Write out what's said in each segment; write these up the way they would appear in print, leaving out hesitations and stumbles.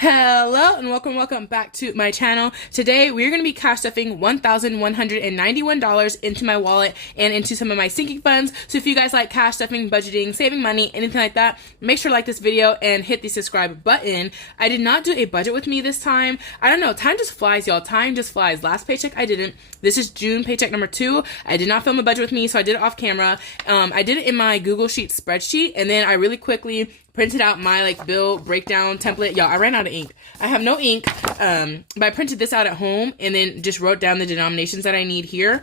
Hello and welcome back to my channel. Today we're going to be cash stuffing $1,191 into my wallet and into some of my sinking funds. So if you guys like cash stuffing, budgeting, saving money, anything like that, make sure to like this video and hit the subscribe button. I did not do a budget with me this time. I don't know, time just flies, y'all. Time just flies. Last paycheck I didn't. This is June paycheck number 2. I did not film a budget with me, so I did it off camera. I did it in my Google Sheets spreadsheet, and then I really quickly printed out my bill breakdown template. Y'all, I ran out of ink. I have no ink, but I printed this out at home and then just wrote down the denominations that I need here.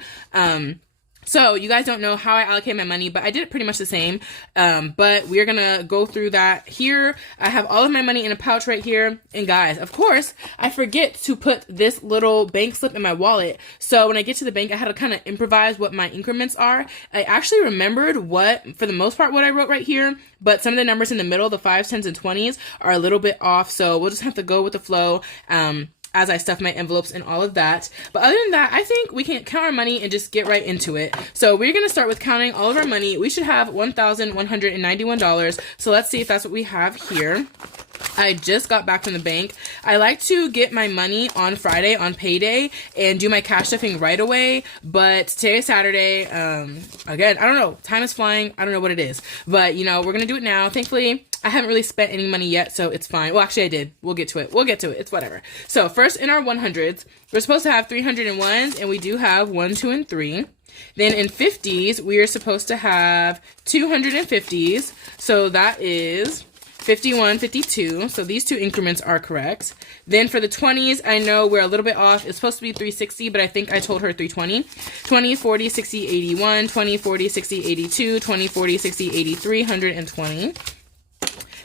So you guys don't know how I allocate my money, but I did it pretty much the same. But we're gonna go through that here. I have all of my money in a pouch right here. And guys, of course, I forget to put this little bank slip in my wallet. So when I get to the bank, I had to kind of improvise what my increments are. I actually remembered for the most part, what I wrote right here, but some of the numbers in the middle, the 5s, 10s, and 20s are a little bit off. So we'll just have to go with the flow. As I stuff my envelopes and all of that. But other than that, I think we can count our money and just get right into it. So we're gonna start with counting all of our money. We should have $1,191. So let's see if that's what we have here. I just got back from the bank. I like to get my money on Friday, on payday, and do my cash stuffing right away. But today is Saturday. Again, I don't know. Time is flying. I don't know what it is. But, we're going to do it now. Thankfully, I haven't really spent any money yet, so it's fine. Well, actually, I did. We'll get to it. It's whatever. So first, in our 100s, we're supposed to have 301s, and we do have 1, 2, and 3. Then in 50s, we are supposed to have 250s. So that is 51, 52. So these two increments are correct. Then for the 20s, I know we're a little bit off. It's supposed to be 360, but I think I told her 320. 20, 40, 60, 81, 20, 40, 60, 82, 20, 40, 60, 83, 120.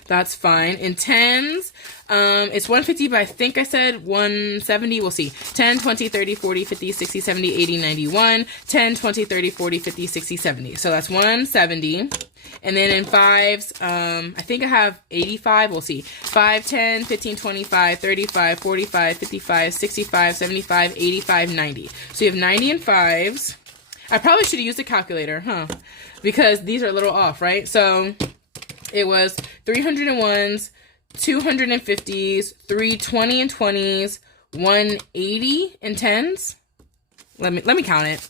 That's fine. In 10s, it's 150, but I think I said 170. We'll see. 10, 20, 30, 40, 50, 60, 70, 80, 91. 10, 20, 30, 40, 50, 60, 70. So that's 170. And then in 5s, I think I have 85. We'll see. 5, 10, 15, 25, 35, 45, 55, 65, 75, 85, 90. So you have 90 in 5s. I probably should have used a calculator, huh? Because these are a little off, right? So it was 301s, 250s, 320 and 20s, 180 and 10s. Let me count it.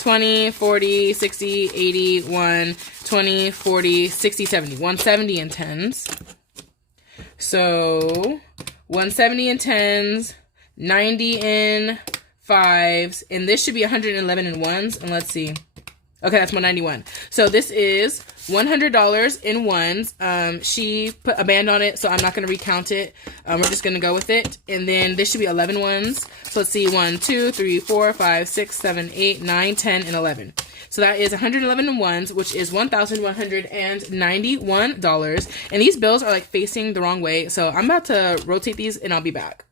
20, 40, 60, 80, 1, 20, 40, 60, 70. 170 and 10s. So 170 and 10s, 90 in 5s, and this should be 111 in 1s. And let's see. Okay, that's 191. So this is $100 in 1s. She put a band on it, so I'm not going to recount it. We're just going to go with it. And then this should be 11 ones. So let's see, 1, 2, 3, 4, 5, 6, 7, 8, 9, 10, and 11. So that is 111 in 1s, which is $1,191. And these bills are facing the wrong way. So I'm about to rotate these and I'll be back.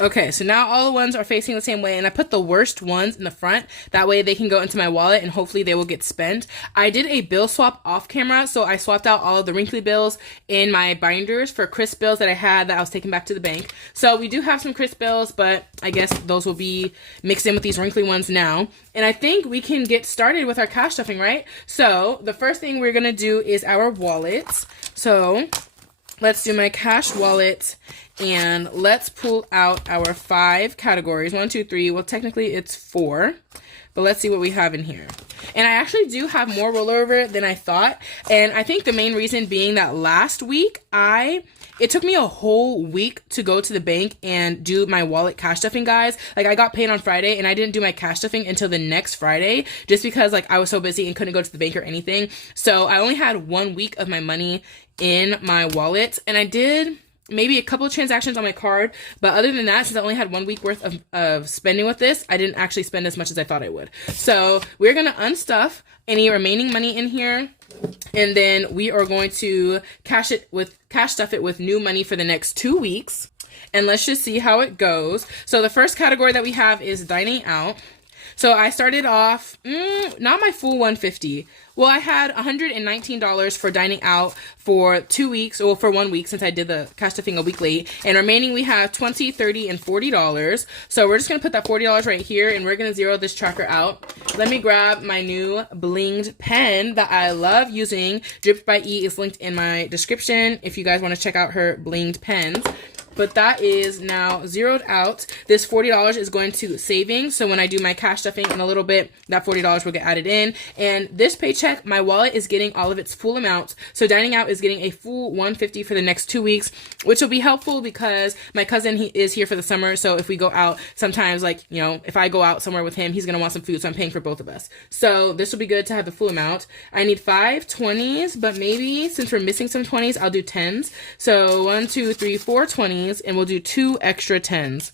Okay, so now all the ones are facing the same way, and I put the worst ones in the front. That way they can go into my wallet, and hopefully they will get spent. I did a bill swap off camera, so I swapped out all of the wrinkly bills in my binders for crisp bills that I had that I was taking back to the bank. So we do have some crisp bills, but I guess those will be mixed in with these wrinkly ones now. And I think we can get started with our cash stuffing, right? So the first thing we're going to do is our wallets. So let's do my cash wallet. And let's pull out our 5 categories. 1, 2, 3. Well, technically it's 4. But let's see what we have in here. And I actually do have more rollover than I thought. And I think the main reason being that last week, it took me a whole week to go to the bank and do my wallet cash stuffing, guys. I got paid on Friday and I didn't do my cash stuffing until the next Friday just because I was so busy and couldn't go to the bank or anything. So I only had 1 week of my money in my wallet. And I did maybe a couple of transactions on my card, but other than that, since I only had 1 week worth of spending with this, I didn't actually spend as much as I thought I would. So we're gonna unstuff any remaining money in here, and then we are going to cash stuff it with new money for the next 2 weeks, and let's just see how it goes. So the first category that we have is dining out. So I started off, not my full 150. Well, I had $119 for dining out for 2 weeks, or for 1 week since I did the cash stuffing a week late. And remaining we have $20, $30, and $40. So we're just gonna put that $40 right here and we're gonna zero this tracker out. Let me grab my new blinged pen that I love using. Dripped by E is linked in my description if you guys wanna check out her blinged pens. but that is now zeroed out. This $40 is going to savings. So when I do my cash stuffing in a little bit, that $40 will get added in. And this paycheck, my wallet is getting all of its full amount. So dining out is getting a full $150 for the next 2 weeks, which will be helpful because my cousin, he is here for the summer. So if we go out, sometimes, like, you know, if I go out somewhere with him, he's going to want some food. So I'm paying for both of us. So this will be good to have the full amount. I need 5 20s, but maybe since we're missing some 20s, I'll do 10s. So 1, 2, 3, 4 20s, and we'll do 2 extra 10s.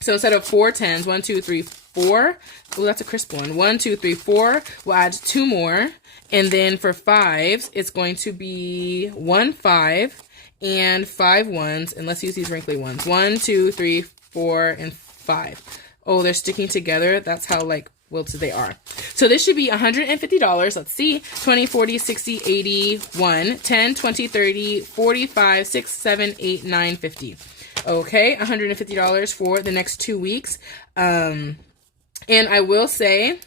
So instead of 4 10s, 1, 2, 3, 4. Oh, that's a crisp one. 1, 2, 3, 4. We'll add 2 more. And then for 5s, it's going to be 1 5 and 5 1s. And let's use these wrinkly ones. 1, 2, 3, 4, and 5. Oh, they're sticking together. That's how, like, wilted they are. So this should be $150. Let's see. 20, 40, 60, 80, 1, 10, 20, 30, 45, 6, 7, 8, 9, 50. Okay, $150 for the next 2 weeks. And I will say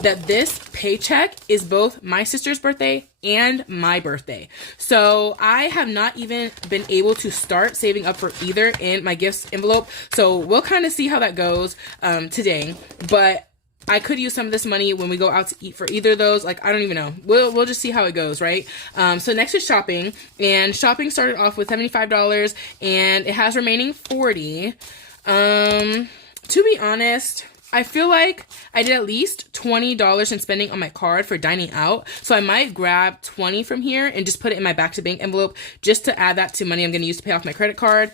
that this paycheck is both my sister's birthday and my birthday. So I have not even been able to start saving up for either in my gifts envelope. So we'll kind of see how that goes today. But I could use some of this money when we go out to eat for either of those. Like, I don't even know. We'll just see how it goes, right? So next is shopping. And shopping started off with $75 and it has remaining $40. To be honest, I feel like I did at least $20 in spending on my card for dining out. So I might grab 20 from here and just put it in my back to bank envelope just to add that to money I'm going to use to pay off my credit card.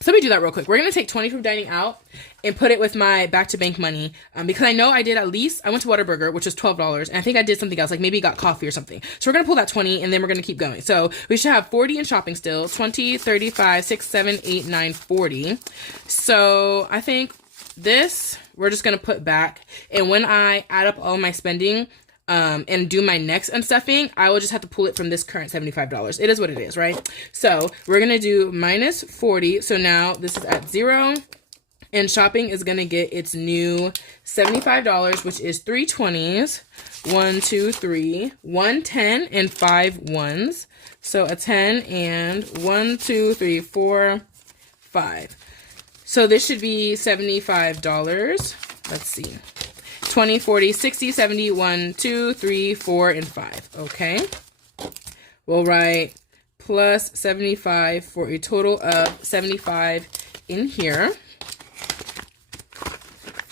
So let me do that real quick. We're going to take 20 from dining out and put it with my back to bank money. Because I know I did at least, I went to Whataburger, which was $12. And I think I did something else, like maybe got coffee or something. So we're going to pull that 20 and then we're going to keep going. So we should have 40 in shopping still. 20, 35, 6, 7, 8, 9, 40. So I think this, we're just going to put back. And when I add up all my spending, and do my next unstuffing, I will just have to pull it from this current $75. It is what it is, right? So we're going to do minus 40. So now this is at 0. And shopping is going to get its new $75, which is 3 20s, 1, 2, 3, 1 10, and 5 1s. So a 10 and 1, 2, 3, 4, 5. So this should be $75. Let's see. 20, 40, 60, 70, 1, 2, 3, 4, and 5. Okay. We'll write plus 75 for a total of 75 in here.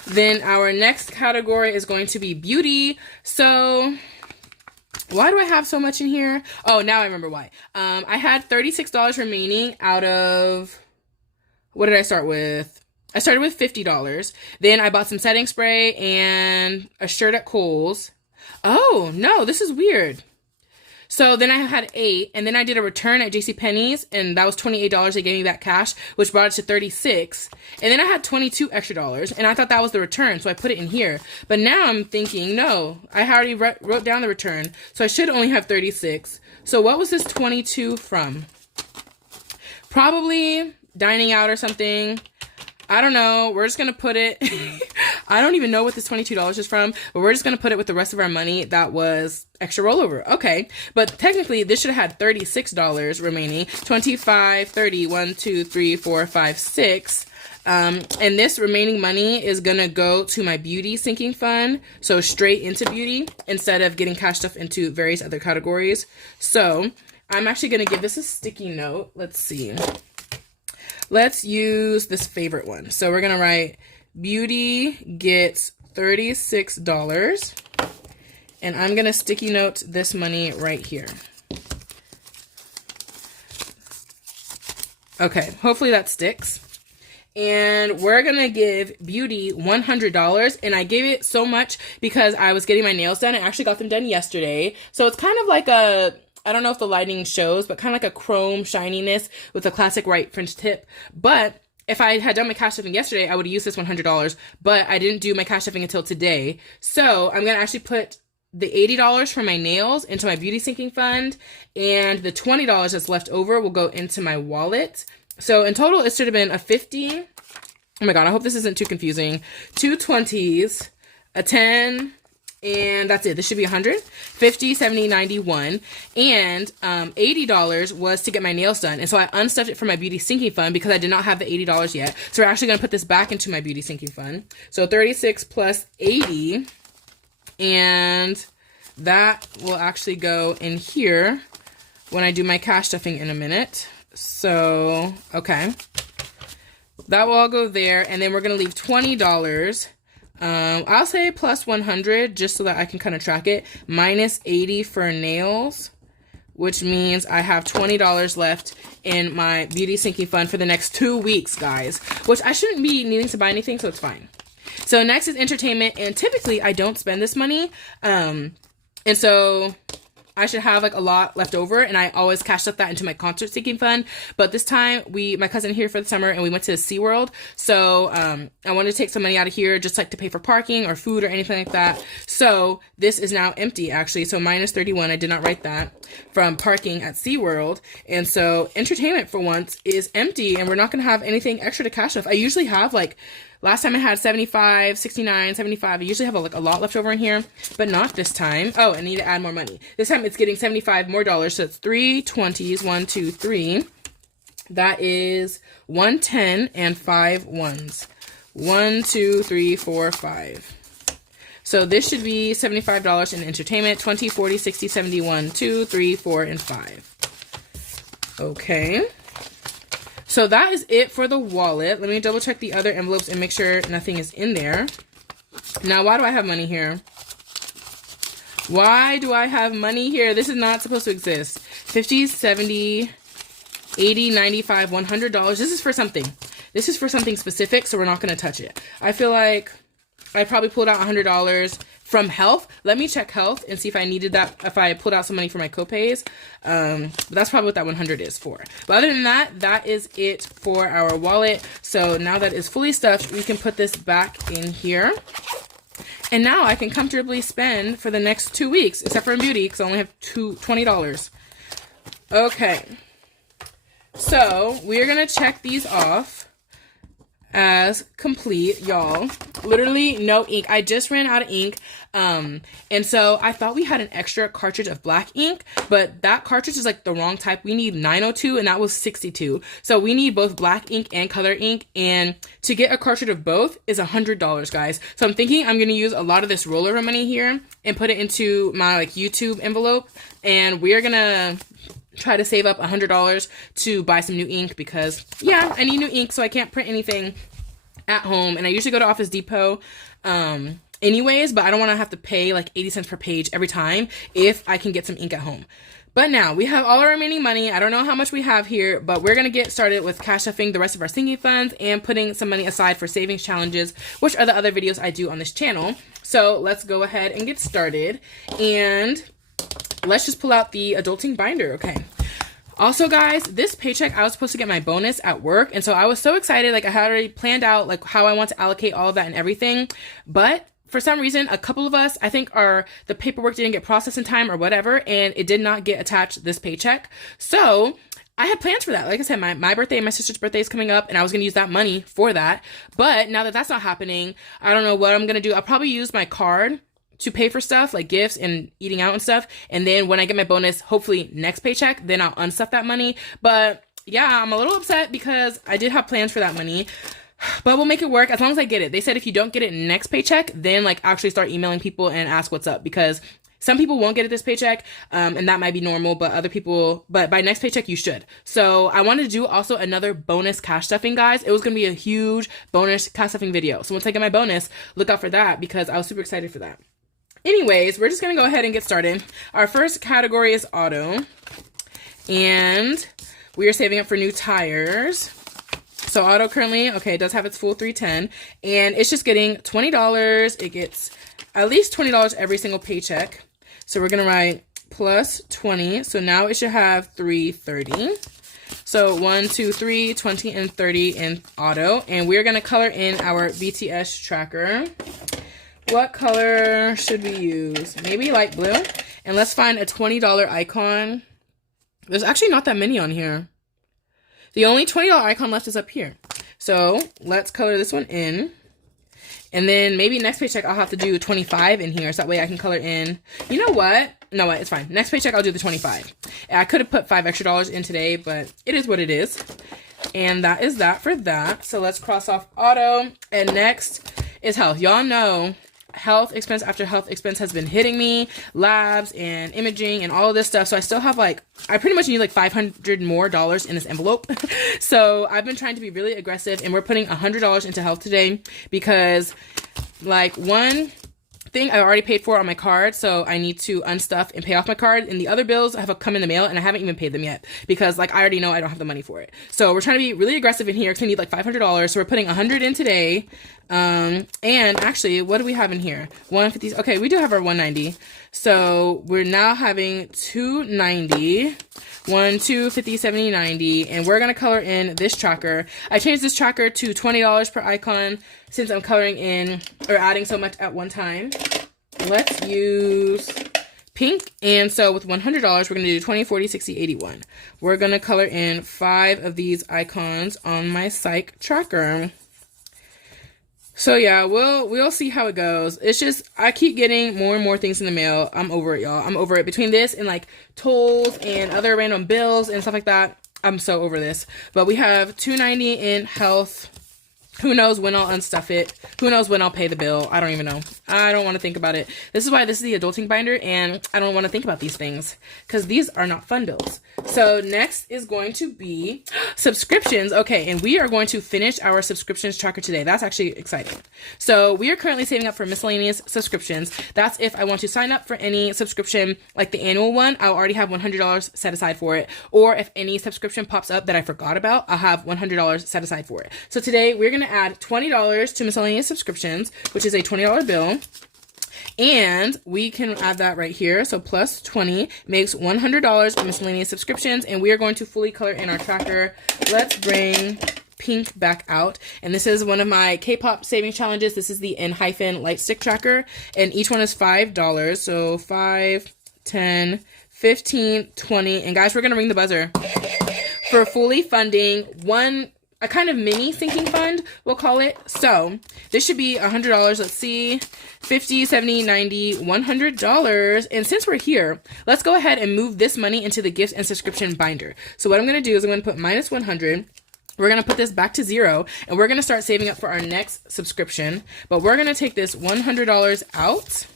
Then our next category is going to be beauty. So why do I have so much in here? Oh, now I remember why. I had $36 remaining out of, what did I start with? I started with $50. Then I bought some setting spray and a shirt at Kohl's. Oh, no, this is weird. So then I had 8, and then I did a return at JCPenney's, and that was $28. They gave me back cash, which brought it to $36. And then I had $22 extra, and I thought that was the return, so I put it in here. But now I'm thinking, no, I already wrote down the return, so I should only have $36. So what was this $22 from? Probably dining out or something. I don't know. We're just going to put it, I don't even know what this $22 is from, but we're just going to put it with the rest of our money that was extra rollover. Okay. But technically this should have had $36 remaining. 25, 30, 1, 2, 3, 4, 5, 6. And this remaining money is going to go to my beauty sinking fund. So straight into beauty instead of getting cash stuff into various other categories. So I'm actually going to give this a sticky note. Let's see. Let's use this favorite one. So we're going to write beauty gets $36. And I'm going to sticky note this money right here. Okay, hopefully that sticks. And we're going to give beauty $100. And I gave it so much because I was getting my nails done. I actually got them done yesterday. So it's kind of like a, I don't know if the lighting shows, but kind of like a chrome shininess with a classic white French tip. But if I had done my cash stuffing yesterday, I would have used this $100, but I didn't do my cash stuffing until today. So I'm going to actually put the $80 for my nails into my beauty sinking fund, and the $20 that's left over will go into my wallet. So in total, it should have been a 50. Oh my God, I hope this isn't too confusing. 2 20s, a 10, And that's it. This should be 100, 50, 70, 91. And $80 was to get my nails done. And so I unstuffed it from my beauty sinking fund because I did not have the $80 yet. So we're actually going to put this back into my beauty sinking fund. So 36 plus 80. And that will actually go in here when I do my cash stuffing in a minute. So, okay. That will all go there. And then we're going to leave $20. I'll say plus 100 just so that I can kind of track it. Minus 80 for nails, which means I have $20 left in my beauty sinking fund for the next 2 weeks, guys, which I shouldn't be needing to buy anything, so it's fine. So next is entertainment, and typically I don't spend this money. And so I should have like a lot left over, and I always cash up that into my concert sinking fund. But this time my cousin here for the summer, and we went to SeaWorld. So I wanted to take some money out of here just like to pay for parking or food or anything like that. So this is now empty actually. So minus 31, I did not write that, from parking at SeaWorld. And so entertainment for once is empty, and we're not going to have anything extra to cash up. I usually have like, last time I had 75, 69, 75. I usually have a lot left over in here, but not this time. Oh, I need to add more money. This time it's getting 75 more dollars. So it's 3 20s, 1, 2, 3. That is 110 and 5 ones. 1, 2, 3, 4, 5. So this should be $75 in entertainment. 20, 40, 60, 70, 1, 2, 3, 4, and 5. Okay. So that is it for the wallet. Let me double check the other envelopes and make sure nothing is in there. Now, why do I have money here? Why do I have money here? This is not supposed to exist. 50, 70, 80, 95, $100. This is for something. This is for something specific, so we're not going to touch it. I feel like I probably pulled out $100 from health. Let me check health and see if I needed that, if I pulled out some money for my copays. But that's probably what that 100 is for. But other than that, that is it for our wallet. So now that it's fully stuffed, we can put this back in here. And now I can comfortably spend for the next 2 weeks, except for in beauty, because I only have $20. Okay. So we're going to check these off as complete, y'all. Literally no ink. I just ran out of ink. And so I thought we had an extra cartridge of black ink, but that cartridge is like the wrong type. We need 902 and that was 62. So we need both black ink and color ink. And to get a cartridge of both is $100, guys. So I'm thinking I'm going to use a lot of this rollover money here and put it into my like YouTube envelope. And we're going to try to save up $100 to buy some new ink because, yeah, I need new ink so I can't print anything at home. And I usually go to Office Depot anyways, but I don't want to have to pay like 80 cents per page every time if I can get some ink at home. But now we have all our remaining money. I don't know how much we have here, but we're going to get started with cash stuffing the rest of our sinking funds and putting some money aside for savings challenges, which are the other videos I do on this channel. So let's go ahead and get started. And let's just pull out the adulting binder. Okay. Also, guys, this paycheck, I was supposed to get my bonus at work. And so I was so excited. Like I had already planned out like how I want to allocate all of that and everything. But for some reason, a couple of us, I think the paperwork didn't get processed in time or whatever. And it did not get attached this paycheck. So I had plans for that. Like I said, my birthday and my sister's birthday is coming up and I was going to use that money for that. But now that that's not happening, I don't know what I'm going to do. I'll probably use my card to pay for stuff like gifts and eating out and stuff. And then when I get my bonus, hopefully next paycheck, then I'll unstuff that money. But yeah, I'm a little upset because I did have plans for that money, but we'll make it work as long as I get it. They said if you don't get it next paycheck, then like actually start emailing people and ask what's up, because some people won't get it this paycheck, and that might be normal, but other people, but by next paycheck, you should. So I wanted to do also another bonus cash stuffing, guys. It was going to be a huge bonus cash stuffing video. So once I get my bonus, look out for that because I was super excited for that. Anyways, we're just going to go ahead and get started. Our first category is auto, and we are saving up for new tires. So auto currently, okay, it does have its full 310, and it's just getting $20. It gets at least $20 every single paycheck. So we're going to write plus 20. So now it should have 330. So 1, 2, 3, 20, and 30 in auto. And we're going to color in our BTS tracker. What color should we use? Maybe light blue. And let's find a $20 icon. There's actually not that many on here. The only $20 icon left is up here. So let's color this one in. And then maybe next paycheck I'll have to do 25 in here, so that way I can color in. You know what? No, it's fine. Next paycheck I'll do the 25. I could have put $5 extra in today, but it is what it is. And that is that for that. So let's cross off auto. And next is health. Y'all know health expense after health expense has been hitting me, labs and imaging and all of this stuff. So I still have I pretty much need like $500 more in this envelope. So I've been trying to be really aggressive, and we're putting $100 into health today because one thing I already paid for on my card, so I need to unstuff and pay off my card, and the other bills have come in the mail and I haven't even paid them yet because I already know I don't have the money for it. So we're trying to be really aggressive in here because I need $500, so we're putting 100 in today. And actually, what do we have in here? 150. Okay, we do have our 190. So we're now having 290, 1, 2, 50, 70, 90, and we're gonna color in this tracker. I changed this tracker to $20 per icon since I'm coloring in or adding so much at one time. Let's use pink, and so with $100, we're gonna do 20, 40, 60, 81. We're gonna color in 5 of these icons on my psych tracker. So yeah, we'll see how it goes. It's just, I keep getting more and more things in the mail. I'm over it, y'all. I'm over it. Between this and tolls and other random bills and stuff like that, I'm so over this. But we have $290 in health. Who knows when I'll unstuff it? Who knows when I'll pay the bill? I don't even know. I don't want to think about it. This is why this is the adulting binder, and I don't want to think about these things because these are not fun bills. So next is going to be subscriptions. Okay, and we are going to finish our subscriptions tracker today. That's actually exciting. So we are currently saving up for miscellaneous subscriptions. That's if I want to sign up for any subscription, like the annual one, I'll already have $100 set aside for it. Or if any subscription pops up that I forgot about, I'll have $100 set aside for it. So today we're going to add $20 to miscellaneous subscriptions, which is a $20 bill. And we can add that right here. So plus 20 makes $100 in miscellaneous subscriptions. And we are going to fully color in our tracker. Let's bring pink back out. And this is one of my K-pop savings challenges. This is the N-Hyphen light stick tracker. And each one is $5. So 5, 10, 15, 20. And guys, we're going to ring the buzzer for fully funding a kind of mini sinking fund, we'll call it. So this should be $100. Let's see, 50, 70, 90, $100. And since we're here, let's go ahead and move this money into the gifts and subscription binder. So what I'm going to do is I'm going to put minus 100. We're going to put this back to 0, and we're going to start saving up for our next subscription. But we're going to take this $100 out,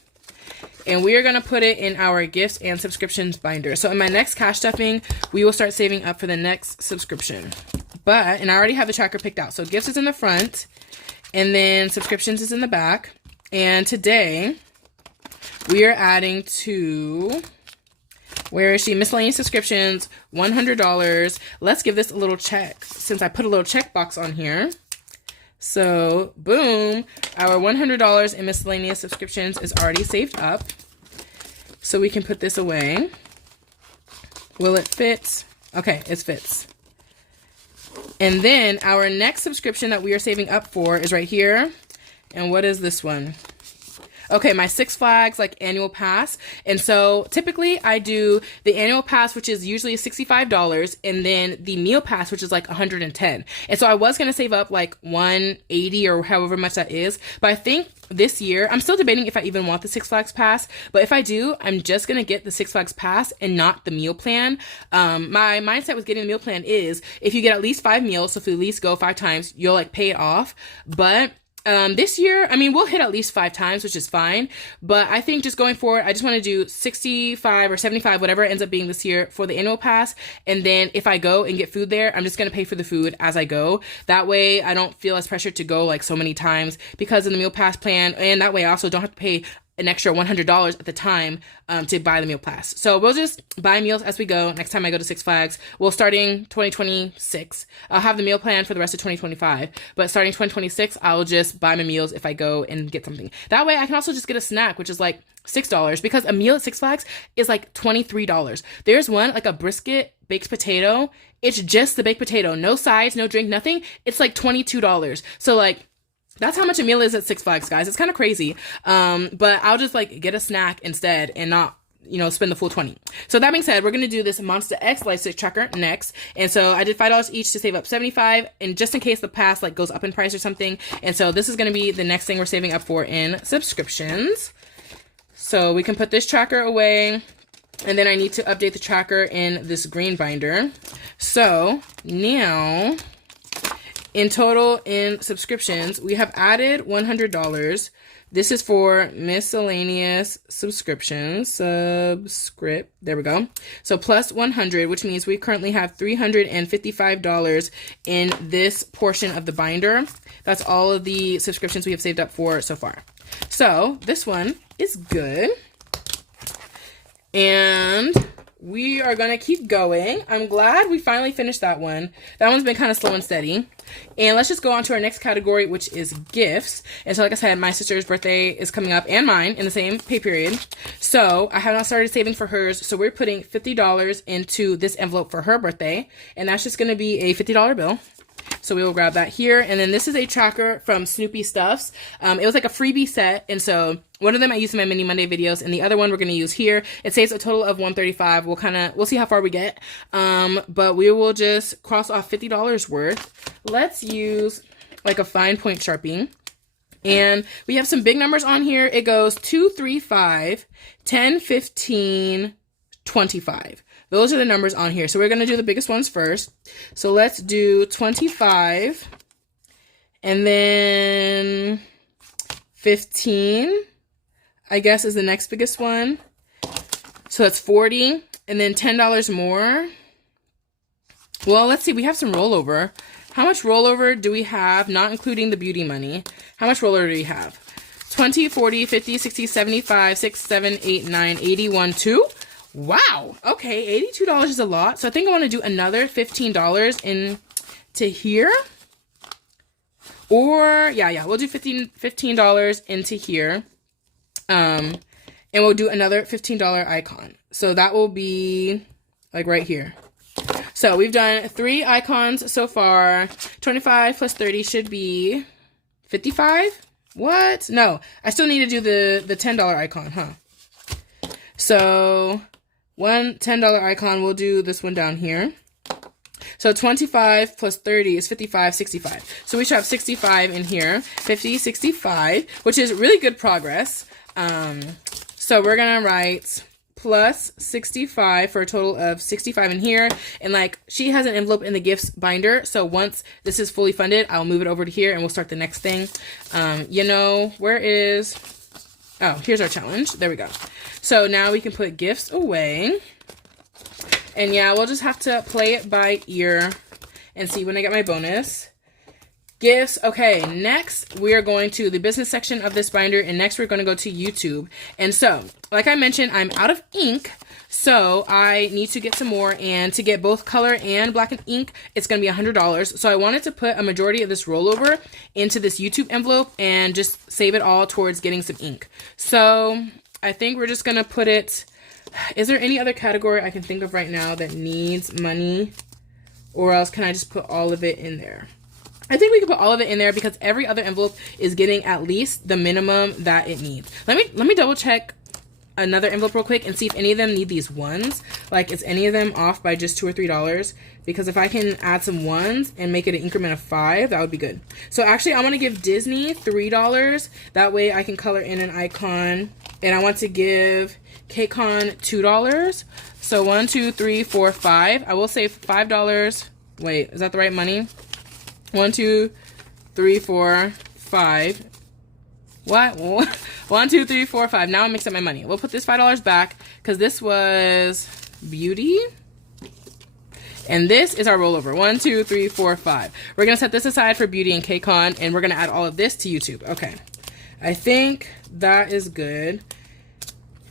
and we are going to put it in our gifts and subscriptions binder. So in my next cash stuffing, we will start saving up for the next subscription. And I already have the tracker picked out. So gifts is in the front, and then subscriptions is in the back. And today we are adding to, where is she? Miscellaneous subscriptions, $100. Let's give this a little check since I put a little checkbox on here. So boom, our $100 in miscellaneous subscriptions is already saved up. So we can put this away. Will it fit? Okay, it fits. And then our next subscription that we are saving up for is right here. And what is this one? Okay, my Six Flags annual pass. And so typically I do the annual pass, which is usually $65, and then the meal pass, which is $110. And so I was going to save up $180 or however much that is. But I think this year, I'm still debating if I even want the Six Flags pass. But if I do, I'm just going to get the Six Flags pass and not the meal plan. My mindset with getting the meal plan is if you get at least 5 meals, so if you at least go 5 times, you'll pay it off. But this year, we'll hit at least 5 times, which is fine. But I think just going forward, I just want to do 65 or 75, whatever it ends up being this year for the annual pass. And then if I go and get food there, I'm just going to pay for the food as I go. That way I don't feel as pressured to go so many times because of the meal pass plan. And that way I also don't have to pay an extra $100 at the time to buy the meal pass. So we'll just buy meals as we go. Next time I go to Six Flags, well, starting 2026, I'll have the meal plan for the rest of 2025. But starting 2026, I'll just buy my meals if I go and get something. That way I can also just get a snack, which is $6, because a meal at Six Flags is $23. There's one, a brisket baked potato. It's just the baked potato, no sides, no drink, nothing. It's $22. So that's how much a meal is at Six Flags, guys. It's kind of crazy. But I'll just get a snack instead and not you know, spend the full 20. So that being said, we're going to do this Monster X Lightstick tracker next. And so I did $5 each to save up 75, and just in case the pass like goes up in price or something. And so this is going to be the next thing we're saving up for in subscriptions. So we can put this tracker away, and then I need to update the tracker in this green binder. So now in total in subscriptions, we have added $100. This is for miscellaneous subscriptions, there we go. So plus 100, which means we currently have $355 in this portion of the binder. That's all of the subscriptions we have saved up for so far. So this one is good. And we are going to keep going. I'm glad we finally finished that one. That one's been kind of slow and steady. And let's just go on to our next category, which is gifts. And so like I said, my sister's birthday is coming up and mine in the same pay period. So I have not started saving for hers. So we're putting $50 into this envelope for her birthday. And that's just going to be a $50 bill. So we will grab that here. And then this is a tracker from Snoopy Stuffs. It was like a freebie set. And so one of them I used in my Mini Monday videos, and the other one we're going to use here. It saves a total of $135. We'll see how far we get. But we will just cross off $50 worth. Let's use like a fine point Sharpie. And we have some big numbers on here. It goes 2, 3, 5, 10, 15, 25. Those are the numbers on here. So we're going to do the biggest ones first. So let's do 25, and then 15, I guess, is the next biggest one. So that's 40, and then $10 more. Well, let's see. We have some rollover. How much rollover do we have, not including the beauty money? How much rollover do we have? 20, 40, 50, 60, 75, 6, 7, 8, 9, 81, 2. Wow. Okay, $82 is a lot. So I think I want to do another $15 into here. Or, yeah, we'll do $15 into here. And we'll do another $15 icon. So that will be like right here. So we've done 3 icons so far. 25 plus 30 should be 55. What? No, I still need to do the $10 icon, huh? So one $10 icon, we'll do this one down here. So 25 plus 30 is 55, 65. So we should have 65 in here. 50, 65, which is really good progress. So we're going to write plus 65 for a total of 65 in here. And like, she has an envelope in the gifts binder. So once this is fully funded, I'll move it over to here and we'll start the next thing. You know, where is... Oh, here's our challenge. There we go. So now we can put gifts away. And yeah, we'll just have to play it by ear and see when I get my bonus. Gifts. Okay, next we are going to the business section of this binder, and next we're going to go to YouTube. And so, like I mentioned, I'm out of ink, so I need to get some more, and to get both color and black and ink, it's going to be $100. So I wanted to put a majority of this rollover into this YouTube envelope and just save it all towards getting some ink. So I think we're just going to put it... Is there any other category I can think of right now that needs money? Or else can I just put all of it in there? I think we can put all of it in there because every other envelope is getting at least the minimum that it needs. Let me double check another envelope real quick and see if any of them need these ones. Like, is any of them off by just $2 or $3? Because if I can add some ones and make it an increment of 5, that would be good. So actually, I want to give Disney $3. That way I can color in an icon. And I want to give KCON $2. So 1, 2, 3, 4, 5. I will save $5. Wait, is that the right money? 1, 2, 3, 4, 5. What? 1, 2, 3, 4, 5. Now I'm mixing up my money. We'll put this $5 back because this was beauty. And this is our rollover. 1, 2, 3, 4, 5. We're going to set this aside for beauty and KCON, and we're going to add all of this to YouTube. Okay. I think that is good.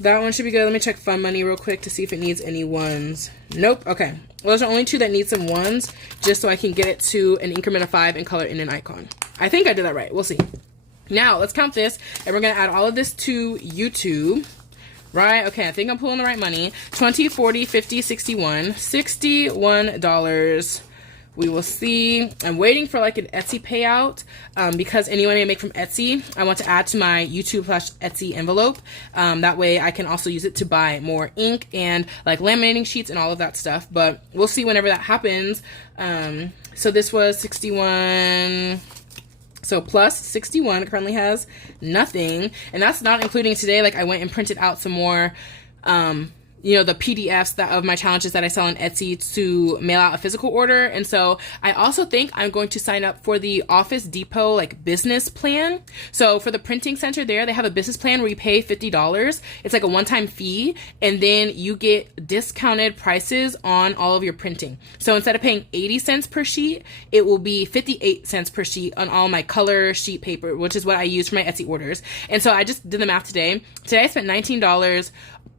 That one should be good. Let me check Fun Money real quick to see if it needs any ones. Nope. Okay. Well, those are only 2 that need some ones, just so I can get it to an increment of 5 and color in an icon. I think I did that right. We'll see. Now, let's count this, and we're going to add all of this to YouTube. Right? Okay, I think I'm pulling the right money. 20, 40, 50, 61. $61. we will see. I'm waiting for like an Etsy payout because any money I make from Etsy, I want to add to my YouTube/Etsy envelope. That way I can also use it to buy more ink and like laminating sheets and all of that stuff. But we'll see whenever that happens. So this was 61. So plus 61, it currently has nothing. And that's not including today. Like I went and printed out some more, you know, the PDFs of my challenges that I sell on Etsy to mail out a physical order. And so I also think I'm going to sign up for the Office Depot like business plan. So for the printing center there, they have a business plan where you pay $50. It's like a one-time fee, and then you get discounted prices on all of your printing. So instead of paying 80 cents per sheet, it will be 58 cents per sheet on all my color sheet paper, which is what I use for my Etsy orders. And so I just did the math today. Today I spent $19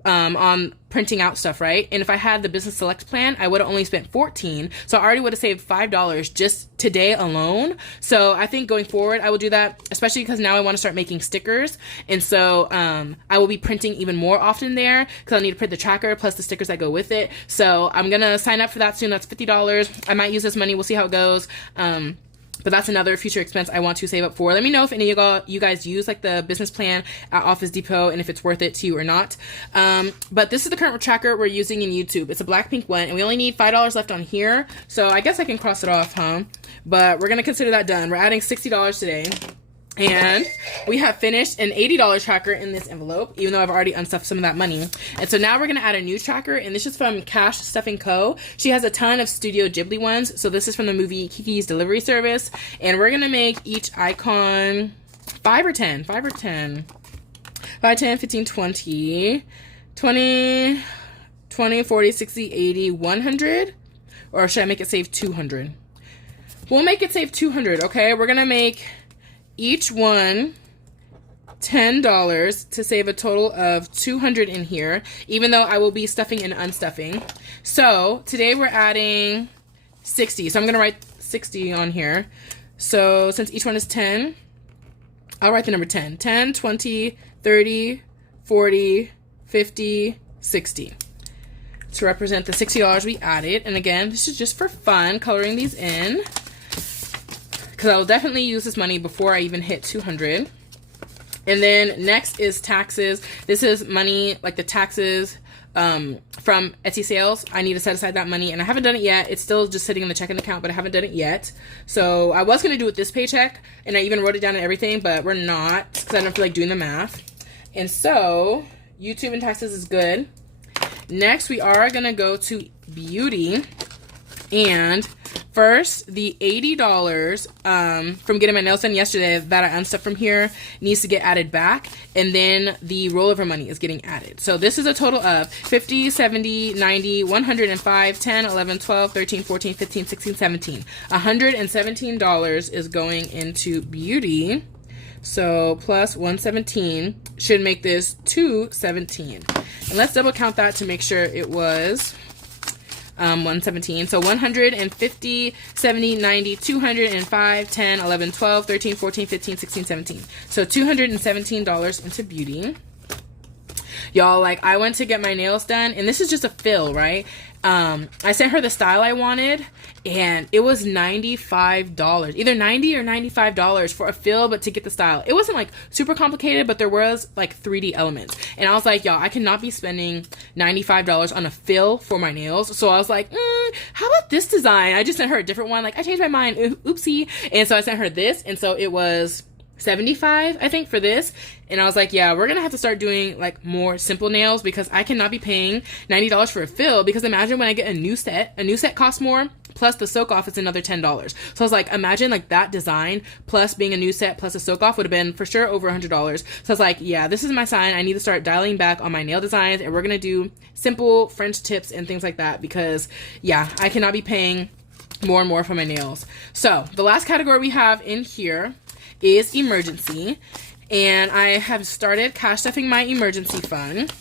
on printing out stuff, right? And if I had the Business Select plan, I would have only spent $14. So I already would have saved $5 just today alone. So I think going forward, I will do that, especially because now I want to start making stickers. And so I will be printing even more often there because I'll need to print the tracker plus the stickers that go with it. So I'm going to sign up for that soon. That's $50. I might use this money. We'll see how it goes. But that's another future expense I want to save up for. Let me know if any of you guys use like the business plan at Office Depot and if it's worth it to you or not. But this is the current tracker we're using in YouTube. It's a Blackpink one, and we only need $5 left on here. So I guess I can cross it off, huh? But we're going to consider that done. We're adding $60 today. And we have finished an $80 tracker in this envelope, even though I've already unstuffed some of that money. And so now we're going to add a new tracker, and this is from Cash Stuffing Co. She has a ton of Studio Ghibli ones. So this is from the movie Kiki's Delivery Service. And we're going to make each icon 5 or 10. 5 or 10. 5, 10, 15, 20, 20, 20, 40, 60, 80, 100. Or should I make it save 200? We'll make it save 200, okay? We're going to make each one $10 to save a total of 200 in here, even though I will be stuffing and unstuffing. So today we're adding 60. So I'm going to write 60 on here. So since each one is 10, I'll write the number 10. 10, 20, 30, 40, 50, 60. To represent the $60 we added. And again, this is just for fun, coloring these in, because I will definitely use this money before I even hit 200. And then next is taxes. This is money, like the taxes from Etsy sales. I need to set aside that money, and I haven't done it yet. It's still just sitting in the checking account, but I haven't done it yet. So I was going to do it this paycheck, and I even wrote it down and everything, but we're not, because I don't feel like doing the math. And so YouTube and taxes is good. Next, we are going to go to beauty. And first, the $80 from getting my nails done yesterday that I unstuffed from here needs to get added back. And then the rollover money is getting added. So this is a total of 50, 70, 90, 105, 10, 11, 12, 13, 14, 15, 16, 17. $117 is going into beauty. So plus 117 should make this 217. And let's double count that to make sure it was 117. So 150, 70, 90, 205, 10, 11, 12, 13, 14, 15, 16, 17. So $217 into beauty. Y'all, like, I went to get my nails done, and this is just a fill, right? I sent her the style I wanted, and it was $95, either $90 or $95 for a fill, but to get the style. It wasn't like super complicated, but there was like 3D elements. And I was like, y'all, I cannot be spending $95 on a fill for my nails. So I was like, how about this design? I just sent her a different one. Like, I changed my mind. Oopsie. And so I sent her this, and so it was $75, I think, for this. And I was like, yeah, we're gonna have to start doing like more simple nails, because I cannot be paying $90 for a fill, because imagine when I get a new set costs more, plus the soak off is another $10. So I was like, imagine like that design plus being a new set plus a soak off would have been for sure over $100. So I was like, yeah, this is my sign. I need to start dialing back on my nail designs, and we're gonna do simple French tips and things like that, because yeah, I cannot be paying more and more for my nails. So the last category we have in here is emergency, and I have started cash stuffing my emergency fund.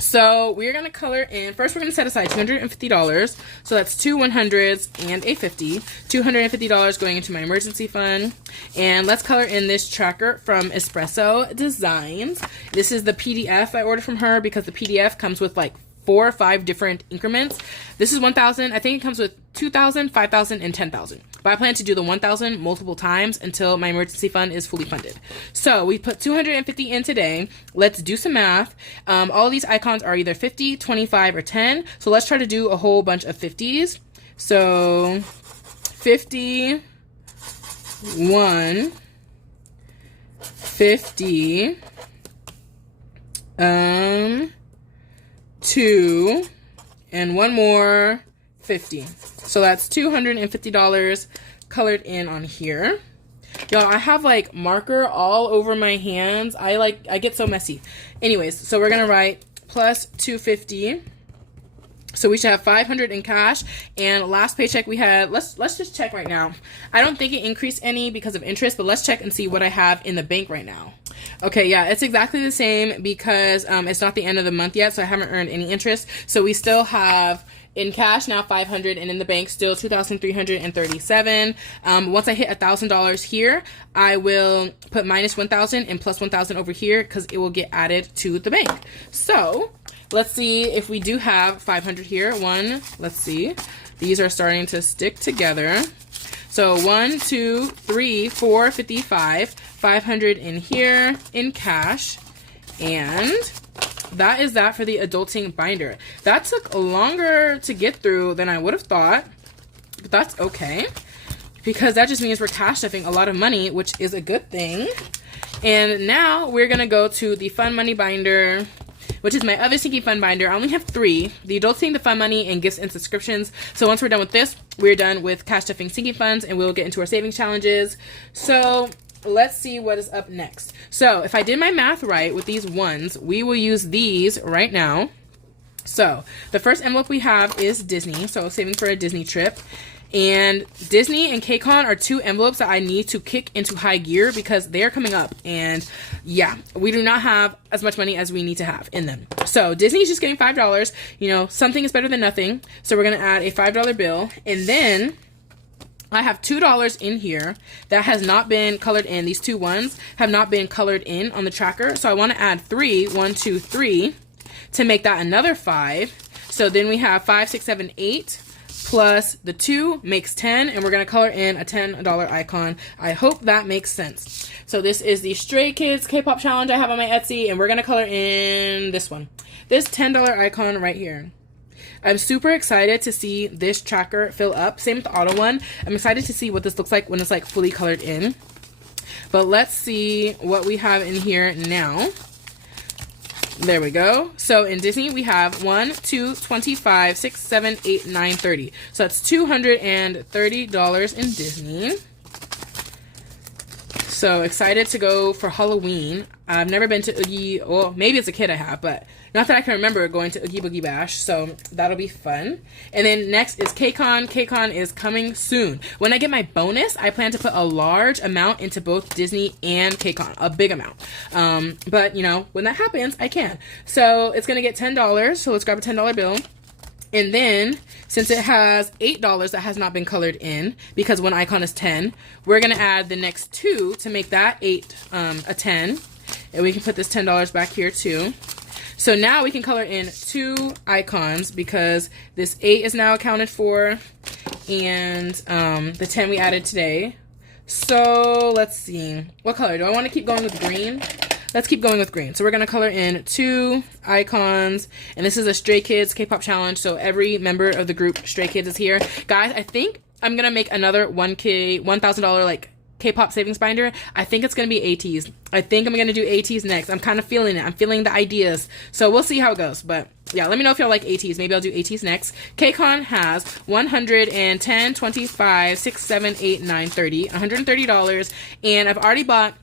So we're going to color in, first we're going to set aside $250, so that's 2 100s and a 50, $250 going into my emergency fund. And let's color in this tracker from Espresso Designs. This is the PDF I ordered from her, because the PDF comes with like 4 or 5 different increments. This is 1,000. I think it comes with 2,000, 5,000, and 10,000. But I plan to do the 1,000 multiple times until my emergency fund is fully funded. So we put 250 in today. Let's do some math. All of these icons are either 50, 25, or 10. So let's try to do a whole bunch of 50s. So 50, 1, 50, 2, and one more 50. So that's $250 colored in on here. Y'all, I have like marker all over my hands. I get so messy. Anyways, so we're gonna write plus 250. So we should have 500 in cash, and last paycheck we had, let's just check right now. I don't think it increased any because of interest, but let's check and see what I have in the bank right now. Okay, yeah, it's exactly the same because it's not the end of the month yet, so I haven't earned any interest. So we still have in cash now 500, and in the bank still 2,337. Once I hit $1,000 here, I will put minus 1,000 and plus 1,000 over here because it will get added to the bank. So let's see if we do have 500 here. Let's see. These are starting to stick together. So 1, 2, 3, 4, 55, 500 in here in cash, and that is that for the adulting binder. That took longer to get through than I would have thought, but that's okay because that just means we're cash stuffing a lot of money, which is a good thing. And now we're gonna go to the fun money binder, which is my other sinking fund binder. I only have 3, the adulting, the fun money, and gifts and subscriptions. So once we're done with this, we're done with cash stuffing sinking funds, and we'll get into our savings challenges. So let's see what is up next. So if I did my math right with these ones, we will use these right now. So the first envelope we have is Disney, so saving for a Disney trip. And Disney and KCON are 2 envelopes that I need to kick into high gear because they are coming up. And yeah, we do not have as much money as we need to have in them. So Disney is just getting $5. You know, something is better than nothing. So we're going to add a $5 bill. And then I have $2 in here that has not been colored in. These 2 ones have not been colored in on the tracker. So I want to add 3, 1, 2, 3 to make that another 5. So then we have 5, 6, 7, 8. Plus the 2 makes 10, and we're going to color in a $10 icon. I hope that makes sense. So this is the Stray Kids K-pop challenge I have on my Etsy, and we're going to color in this one. This $10 icon right here. I'm super excited to see this tracker fill up. Same with the auto one. I'm excited to see what this looks like when it's like fully colored in. But let's see what we have in here now. There we go. So in Disney, we have 1, 2, 25, 6, 7, 8, 9, 30. So that's $230 in Disney. So excited to go for Halloween. I've never been to Oogie, well, maybe as a kid I have, but not that I can remember going to Oogie Boogie Bash, so that'll be fun. And then next is KCON. KCON is coming soon. When I get my bonus, I plan to put a large amount into both Disney and KCON, a big amount. But, you know, when that happens, I can. So it's going to get $10, so let's grab a $10 bill. And then, since it has $8 that has not been colored in, because one icon is 10, we're going to add the next 2 to make that 8 a 10. And we can put this $10 back here too. So now we can color in 2 icons because this 8 is now accounted for, and the 10 we added today. So let's see. What color? Do I want to keep going with green? Let's keep going with green. So we're going to color in 2 icons. And this is a Stray Kids K-pop challenge. So every member of the group Stray Kids is here. Guys, I think I'm going to make another $1,000 like K-pop savings binder. I think it's going to be ATEEZ. I think I'm going to do ATEEZ next. I'm kind of feeling it. I'm feeling the ideas. So we'll see how it goes. But yeah, let me know if y'all like ATEEZ. Maybe I'll do ATEEZ next. KCON has 110, 25, 6, 7, 8, 9, 30. $130. And I've already bought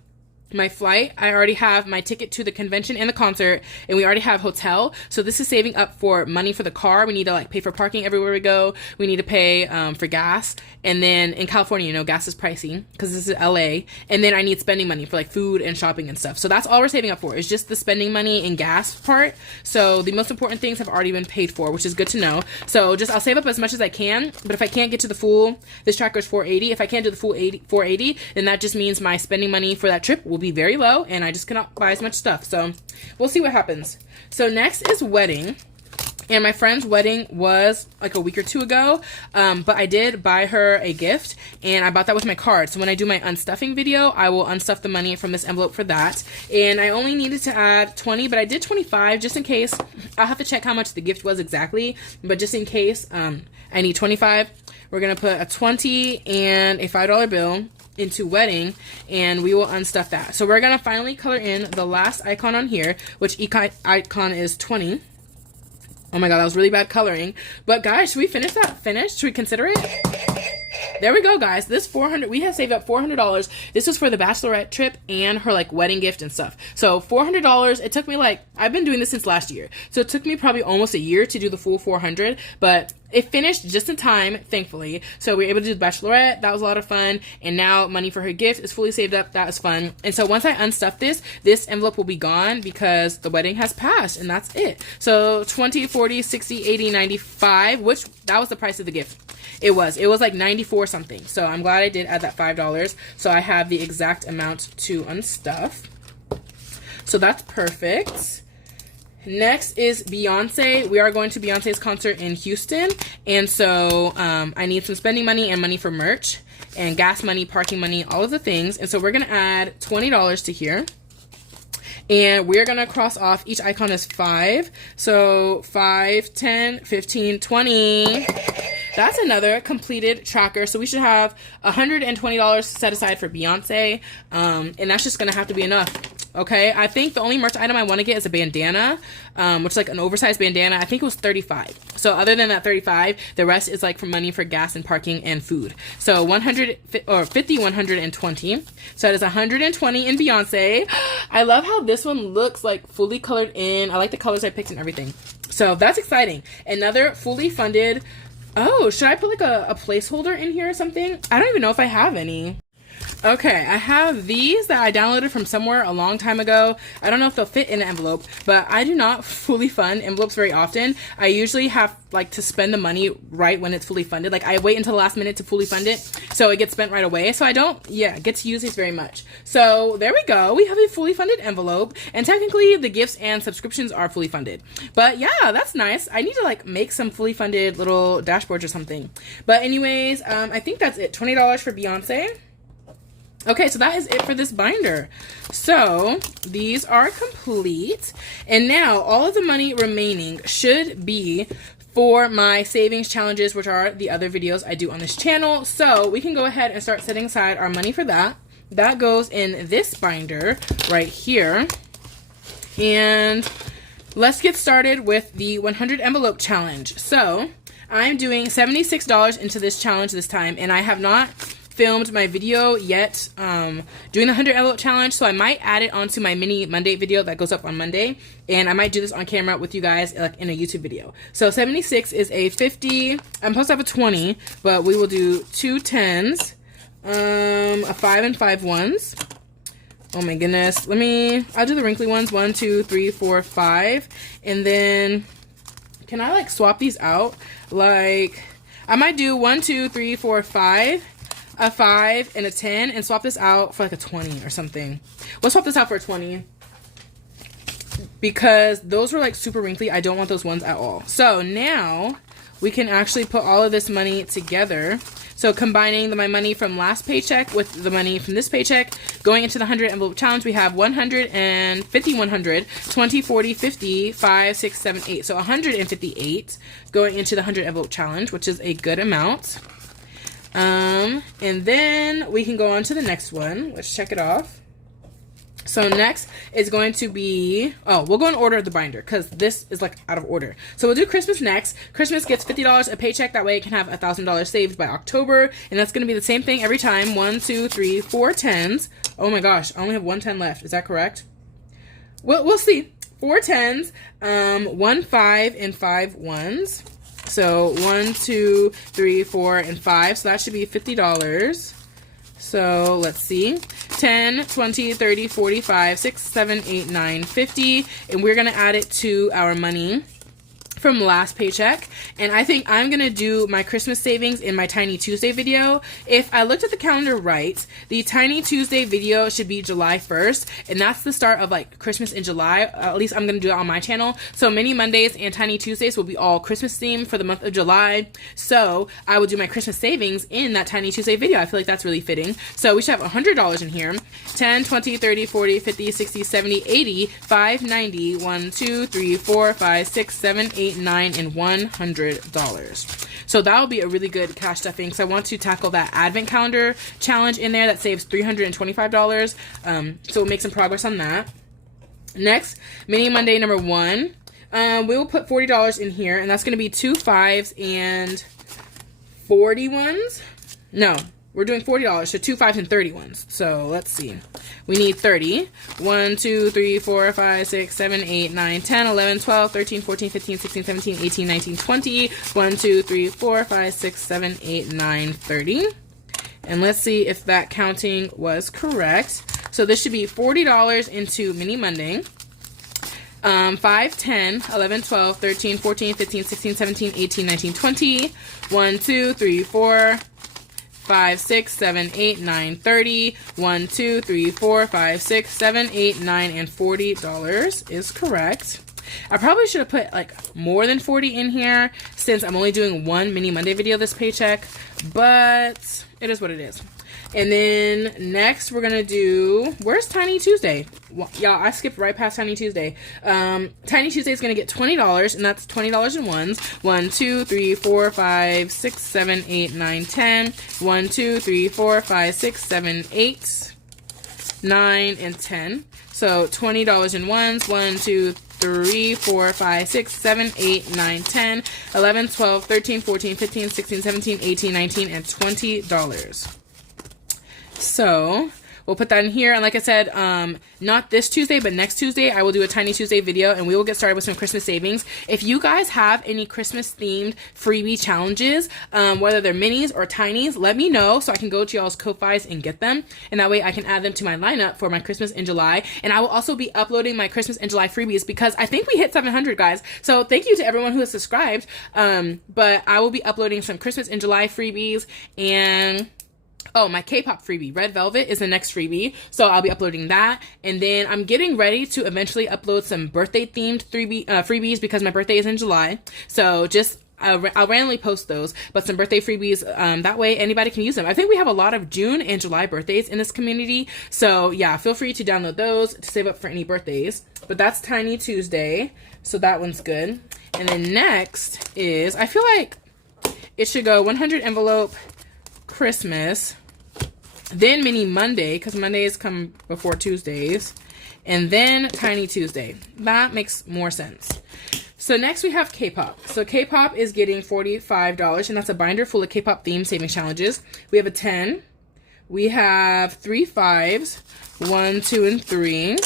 my flight. I already have my ticket to the convention and the concert, and we already have hotel. So this is saving up for money for the car. We need to like pay for parking everywhere we go. We need to pay for gas. And then in California, you know, gas is pricey because this is LA. And then I need spending money for like food and shopping and stuff. So that's all we're saving up for, is just the spending money and gas part. So the most important things have already been paid for, which is good to know. So just I'll save up as much as I can. But if I can't get to the full, this tracker is $480. If I can't do the full $480, then that just means my spending money for that trip will be very low, and I just cannot buy as much stuff. So we'll see what happens. So next is wedding. And my friend's wedding was like a week or two ago, but I did buy her a gift, and I bought that with my card. So when I do my unstuffing video, I will unstuff the money from this envelope for that. And I only needed to add 20, but I did 25 just in case. I'll have to check how much the gift was exactly, but just in case I need 25, we're going to put a 20 and a $5 bill into wedding, and we will unstuff that. So we're going to finally color in the last icon on here, which icon is 20. Oh my god, that was really bad coloring. But guys, should we finish that? Should we consider it? There we go, guys. This we have saved up $400. This was for the bachelorette trip and her like wedding gift and stuff. So $400. It took me like, I've been doing this since last year. So it took me probably almost a year to do the full 400, but it finished just in time, thankfully. So we were able to do the bachelorette. That was a lot of fun. And now money for her gift is fully saved up. That is fun. And so once I unstuff this envelope will be gone because the wedding has passed, and that's it. So 20, 40, 60, 80, 95, which that was the price of the gift. It was like 94 something. So I'm glad I did add that $5. So I have the exact amount to unstuff. So that's perfect. Next is Beyonce. We are going to Beyonce's concert in Houston. And so I need some spending money and money for merch and gas money, parking money, all of the things. And so we're going to add $20 to here. And we're going to cross off each icon as 5. So 5, 10, 15, 20. That's another completed tracker. So we should have $120 set aside for Beyonce. And that's just going to have to be enough. Okay, I think the only merch item I want to get is a bandana, which is like an oversized bandana. I think it was 35. So other than that 35, the rest is like for money for gas and parking and food. So 120. So that is 120 in Beyonce. I love how this one looks like fully colored in. I like the colors I picked and everything. So that's exciting. Another fully funded. Oh, should I put like a placeholder in here or something? I don't even know if I have any. Okay, I have these that I downloaded from somewhere a long time ago. I don't know if they'll fit in an envelope, but I do not fully fund envelopes very often. I usually have like to spend the money right when it's fully funded. Like I wait until the last minute to fully fund it, so it gets spent right away. So I don't, get to use these very much. So there we go. We have a fully funded envelope, and technically the gifts and subscriptions are fully funded. But yeah, that's nice. I need to like make some fully funded little dashboards or something. But anyways, I think that's it. $20 for Beyonce. Okay, so that is it for this binder. So these are complete. And now all of the money remaining should be for my savings challenges, which are the other videos I do on this channel. So we can go ahead and start setting aside our money for that. That goes in this binder right here. And let's get started with the 100 envelope challenge. So I'm doing $76 into this challenge this time, and I have not filmed my video yet doing the 100 envelope challenge, so I might add it onto my mini Monday video that goes up on Monday, and I might do this on camera with you guys like in a YouTube video. So 76 is a 50. I'm supposed to have a 20, but we will do 2 10s, a 5 and 5 ones. Oh my goodness, I'll do the wrinkly ones. 1 2 3 4 5, and then can I like swap these out? Like I might do 1 2 3 4 5, a 5 and a 10, and swap this out for like a 20 or something. We'll swap this out for a 20 because those were like super wrinkly. I don't want those ones at all. So now we can actually put all of this money together. So combining my money from last paycheck with the money from this paycheck, going into the 100 envelope challenge, we have 100 and 50, 100, 20, 40, 50, 5, 6, 7, 8. So 158 going into the 100 envelope challenge, which is a good amount. And then we can go on to the next one. Let's check it off. So next is going to be, we'll go in order of the binder because this is like out of order. So we'll do Christmas next. Christmas gets $50 a paycheck. That way it can have $1,000 saved by October. And that's going to be the same thing every time. 1, 2, 3, 4 10s. Oh my gosh, I only have 1 10 left. Is that correct? We'll see. 4 10s, 1 5 and 5 1s. So 1, 2, 3, 4, and 5. So that should be $50. So let's see. 10, 20, 30, 45, 6, 7, 8, 9, 50. And we're going to add it to our money from last paycheck, and I think I'm gonna do my Christmas savings in my Tiny Tuesday video. If I looked at the calendar right, the Tiny Tuesday video should be July 1st, and that's the start of like Christmas in July. At least I'm gonna do it on my channel. So Mini Mondays and Tiny Tuesdays will be all Christmas themed for the month of July. So I will do my Christmas savings in that Tiny Tuesday video. I feel like that's really fitting. So we should have $100 in here. 10, 20, 30, 40, 50, 60, 70, 80, 5, 90, 1, 2, 3, 4, 5, 6, 7, 8, 9, and $100. So that will be a really good cash stuffing because I want to tackle that advent calendar challenge in there that saves $325. So we'll make some progress on that. Next, Mini Monday number 1. We will put $40 in here, and that's going to be 2 5s and 40 ones. No, we're doing $40, so 2 5s and 30 ones. So let's see. We need 30. 1, 2, 3, 4, 5, 6, 7, 8, 9, 10, 11, 12, 13, 14, 15, 16, 17, 18, 19, 20. 1, 2, 3, 4, 5, 6, 7, 8, 9, 30. And let's see if that counting was correct. So this should be $40 into Mini Monday. 5, 10, 11, 12, 13, 14, 15, 16, 17, 18, 19, 20. 1, 2, 3, 4, 5, 6, 7, 8, 9, 30. 1, 2, 3, 4, 5, 6, 7, 8, 9, and $40 is correct. I probably should have put like more than 40 in here since I'm only doing one Mini Monday video this paycheck, but it is what it is. And then next we're gonna do, where's Tiny Tuesday? Y'all, I skipped right past Tiny Tuesday. Tiny Tuesday is gonna get $20, and that's $20 in ones. 1, 2, 3, 4, 5, 6, 7, 8, 9, 10. 1, 2, 3, 4, 5, 6, 7, 8, 9, and 10. So $20 in ones. 1, 2, 3, 4, 5, 6, 7, 8, 9, 10, 11, 12, 13, 14, 15, 16, 17, 18, 19, and $20. So we'll put that in here. And like I said, not this Tuesday, but next Tuesday, I will do a Tiny Tuesday video and we will get started with some Christmas savings. If you guys have any Christmas themed freebie challenges, whether they're minis or tinies, let me know so I can go to y'all's Ko-Fis and get them. And that way I can add them to my lineup for my Christmas in July. And I will also be uploading my Christmas in July freebies because I think we hit 700, guys. So thank you to everyone who has subscribed. But I will be uploading some Christmas in July freebies and... oh, my K-pop freebie, Red Velvet, is the next freebie, so I'll be uploading that. And then I'm getting ready to eventually upload some birthday-themed freebies because my birthday is in July. So just, I'll randomly post those, but some birthday freebies, that way anybody can use them. I think we have a lot of June and July birthdays in this community, so yeah, feel free to download those to save up for any birthdays. But that's Tiny Tuesday, so that one's good. And then next is, I feel like it should go 100 envelope Christmas, then Mini Monday, because Mondays come before Tuesdays, and then Tiny Tuesday. That makes more sense. So next we have K-pop. So K-pop is getting $45, and that's a binder full of K-pop themed savings challenges. We have a 10. We have 3 5s, 1, 2, and 3.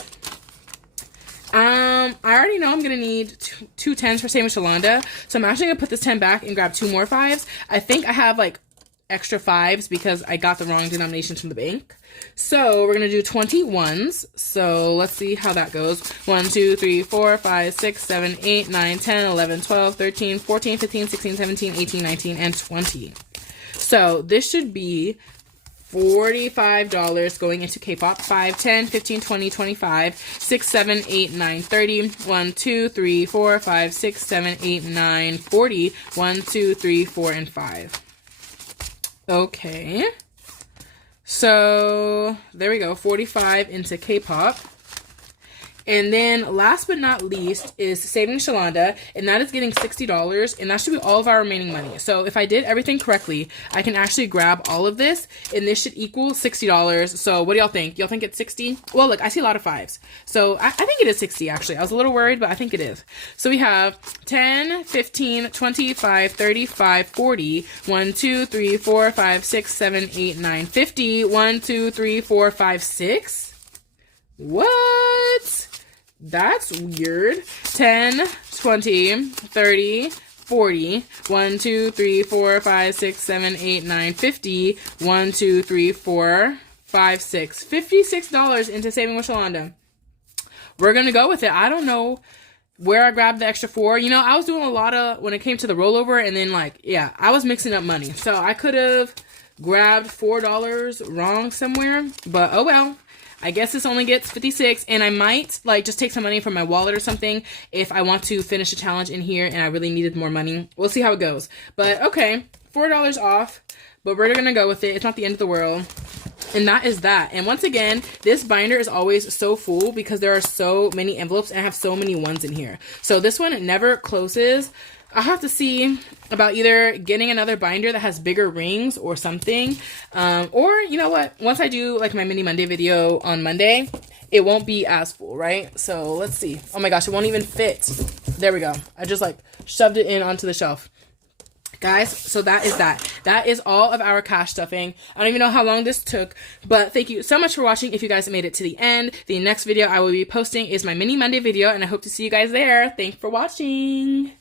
I already know I'm going to need two 10s for Saving Shalonda, so I'm actually going to put this 10 back and grab 2 more 5s. I think I have like extra 5s because I got the wrong denominations from the bank. So we're going to do 21s. So let's see how that goes. 1, 2, 3, 4, 5, 6, 7, 8, 9, 10, 11, 12, 13, 14, 15, 16, 17, 18, 19, and 20. So this should be $45 going into K-pop. 5, 10, 15, 20, 25, 6, 7, 8, 9, 30. 1, 2, 3, 4, 5, 6, 7, 8, 9, 40. 1, 2, 3, 4, and 5. Okay, so there we go, 45 into K-pop. And then last but not least is Saving Shalonda, and that is getting $60, and that should be all of our remaining money. So if I did everything correctly, I can actually grab all of this, and this should equal $60. So what do y'all think? Y'all think it's 60? Well, look, I see a lot of 5s. So I think it is 60, actually. I was a little worried, but I think it is. So we have 10, 15, 25, 35, 40, 1, 2, 3, 4, 5, 6, 7, 8, 9, 50, 1, 2, 3, 4, 5, 6. What? That's weird. 10, 20, 30, 40, 1, 2, 3, 4, 5, 6, 7, 8, 9, 50, 1, 2, 3, 4, 5, 6. $56 into Saving with Shalonda. We're going to go with it. I don't know where I grabbed the extra 4. You know, I was doing a lot of, when it came to the rollover, and then like, yeah, I was mixing up money. So I could have grabbed $4 wrong somewhere, but oh well. I guess this only gets 56, and I might like just take some money from my wallet or something if I want to finish a challenge in here and I really needed more money. We'll see how it goes. But okay, $4 off, but we're gonna go with it. It's not the end of the world. And that is that. And once again, this binder is always so full because there are so many envelopes and I have so many ones in here. So this one never closes. I'll have to see about either getting another binder that has bigger rings or something. Or, you know what? Once I do like my mini Monday video on Monday, it won't be as full, right? So let's see. Oh my gosh, it won't even fit. There we go. I just like shoved it in onto the shelf. Guys, so that is that. That is all of our cash stuffing. I don't even know how long this took, but thank you so much for watching. If you guys made it to the end, the next video I will be posting is my mini Monday video, and I hope to see you guys there. Thanks for watching.